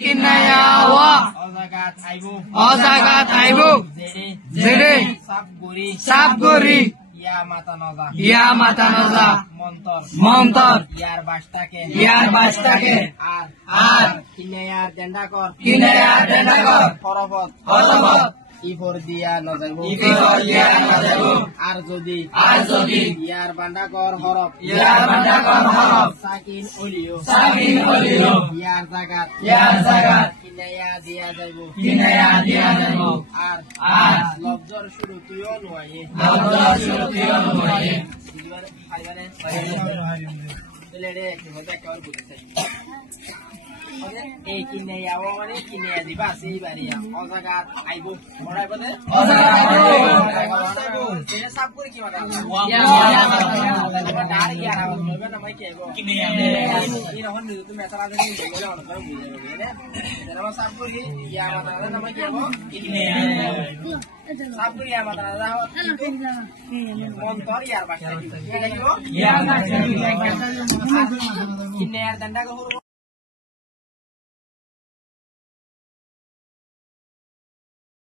কিনায়াওয়া অজাগাত আইব জেরে সাবগরি ইয়া মাতা নজা মন্তর ইয়ার বাসটাকে আর কিনায়ার ডেন্ডাকর হরফত ইফর দিয়া নজাইব আর যদি ইয়ার বান্ডাকর হরফ সাকিন অলিও ইয়ার জাগাত কিনায়া দিয়া যাইব আর লফজর শুরু তুইও নয় এই কিনায়াও মানে কিনায়া দিবা সেই বাড়িয়া অজাগাত আইব মরাই বলে সাপ করে কি মাথা ডার গিয়া না বলবে না মাই কেবো কিনায়া এই রকম তুমি মেসারা দেন বলে অন করে বুঝে নেবে এরা সাপ করে ইয়া মাথা না মাই কেবো কিনায়া সাপ করে ইয়া মাথা না মন্তর ইয়ার বাসা কি দেখিবো ইয়া কিনায়ার দন্ডা কো